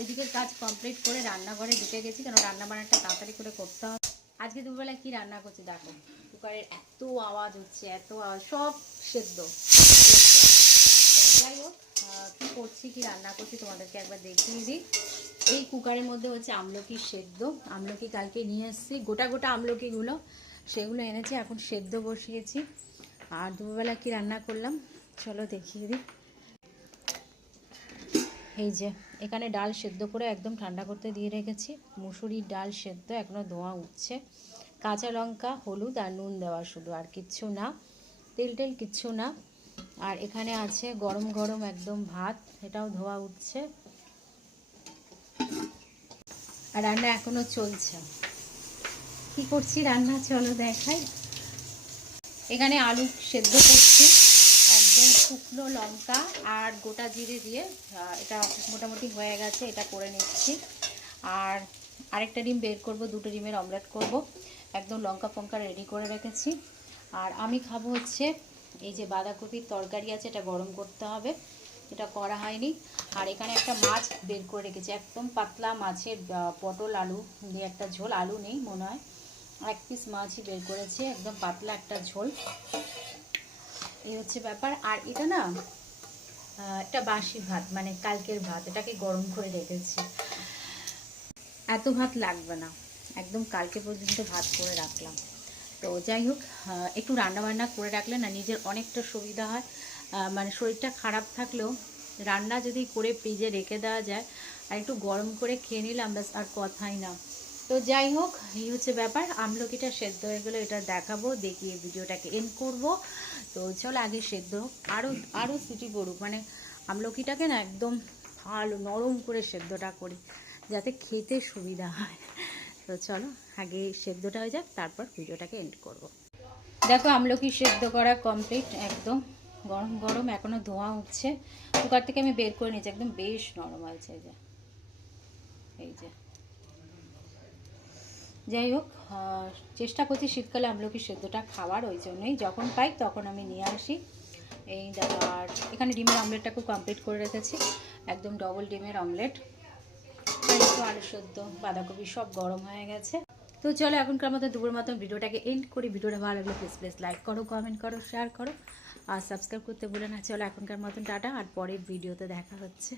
ওইদিকের কাজ কমপ্লিট করে রান্নাঘরে ঢুকে গেছি, কারণ রান্না বান্নাটা তাড়াতাড়ি করে করতে হবে। আজকে দুপুরবেলা কি রান্না করছি দেখো, কুকারের এত আওয়াজ হচ্ছে, এত আওয়াজ, সব সেদ্ধ। যাই হোক, কী করছি, কি রান্না করছি তোমাদেরকে একবার দেখিয়ে দিই। এই কুকারের মধ্যে হচ্ছে আমলকি সেদ্ধ। আমলকি কালকে নিয়ে এসেছি, গোটা গোটা আমলকিগুলো, সেগুলো এনেছি, এখন সেদ্ধ বসিয়েছি। আর দুপুরবেলা কি রান্না করলাম চলো দেখিয়ে দিই। এই যে এখানে ডাল সেদ্ধ করে একদম ঠান্ডা করতে দিয়ে রেখেছি, মুসুরির ডাল সেদ্ধ, এখনও ধোঁয়া উঠছে। কাঁচা লঙ্কা, হলুদ আর নুন দেওয়া শুধু, আর কিচ্ছু না, তেল টেল কিচ্ছু না। আর এখানে আছে গরম গরম একদম ভাত, এটাও ধোঁয়া উঠছে। আর রান্না এখনও চলছে। কি করছি রান্না চলো দেখাই। এখানে আলু সেদ্ধ করছি, একদম শুকনো লঙ্কা আর গোটা জিরে দিয়ে, এটা মোটামুটি হয়ে গেছে, এটা করে নিচ্ছি। আর আরেকটা ডিম বের করব, দুটো ডিমের অমলেট করব, একদম লঙ্কা ফঙ্কা রেডি করে রেখেছি। আর আমি খাবো হচ্ছে এই যে বাঁধাকপির তরকারি আছে, এটা গরম করতে হবে, এটা করা হয়নি। আর এখানে একটা মাছ বের করে রেখেছি, একদম পাতলা মাছের পটল আলু দিয়ে একটা ঝোল, আলু নেই মনে হয়, এক পিস মাছই বের করেছে, একদম পাতলা একটা ঝোল। এই হচ্ছে ব্যাপার। আর এটা না একটা বাসি ভাত, মানে কালকের ভাত, এটাকে গরম করে রেখেছি। এত ভাত লাগবে না, একদম কালকে পর্যন্ত ভাত করে রাখলাম। তো যাই হোক, একটু রান্নাবান্না করে রাখলে না নিজের অনেকটা সুবিধা হয়। মানে শরীরটা খারাপ থাকলেও রান্না যদি করে ফ্রিজে রেখে দেওয়া যায়, আর একটু গরম করে খেয়ে নিলাম, ব্যাস আর কথাই না। তো যাই হোক, এই হচ্ছে ব্যাপার। আমলকিটা সেদ্ধ হয়ে গেলে এটা দেখাবো, দেখিয়ে ভিডিওটাকে এন্ড করব। তো চলো আগে সেদ্ধ হোক, আরও সিটি পড়ুক, মানে আমলকিটাকে না একদম ভালো নরম করে সেদ্ধটা করি, যাতে খেতে সুবিধা হয়। তো চলো আগে সেদ্ধটা হয়ে যাক, তারপর ভিডিওটাকে এন্ড করব। দেখো আমলকি সেদ্ধ করা কমপ্লিট, একদম গরম গরম, এখনও ধোঁয়া উঠছে। কুকার থেকে আমি বের করে নিয়েছি, একদম বেশ নরম হয়েছে। এই যে যাই হোক, চেষ্টা করছি শীতকালে আমলকি সেদ্ধটা খাওয়ার, ওই জন্যই যখন পাই তখন আমি নিয়ে আসি। এই আর এখানে ডিমের অমলেটটাকেও কমপ্লিট করে রেখেছি, একদম ডবল ডিমের অমলেট। তো আলু সেদ্ধ, বাঁধাকপি সব গরম হয়ে গেছে। তো চলো এখনকার মতো দুপুরের মতন ভিডিওটাকে এন্ড করি। ভিডিওটা ভালো লাগলে প্লিজ লাইক করো, কমেন্ট করো, শেয়ার করো, আর সাবস্ক্রাইব করতে ভুলে না। চলো এখনকার মতন টাটা, আর পরের ভিডিওতে দেখা হচ্ছে।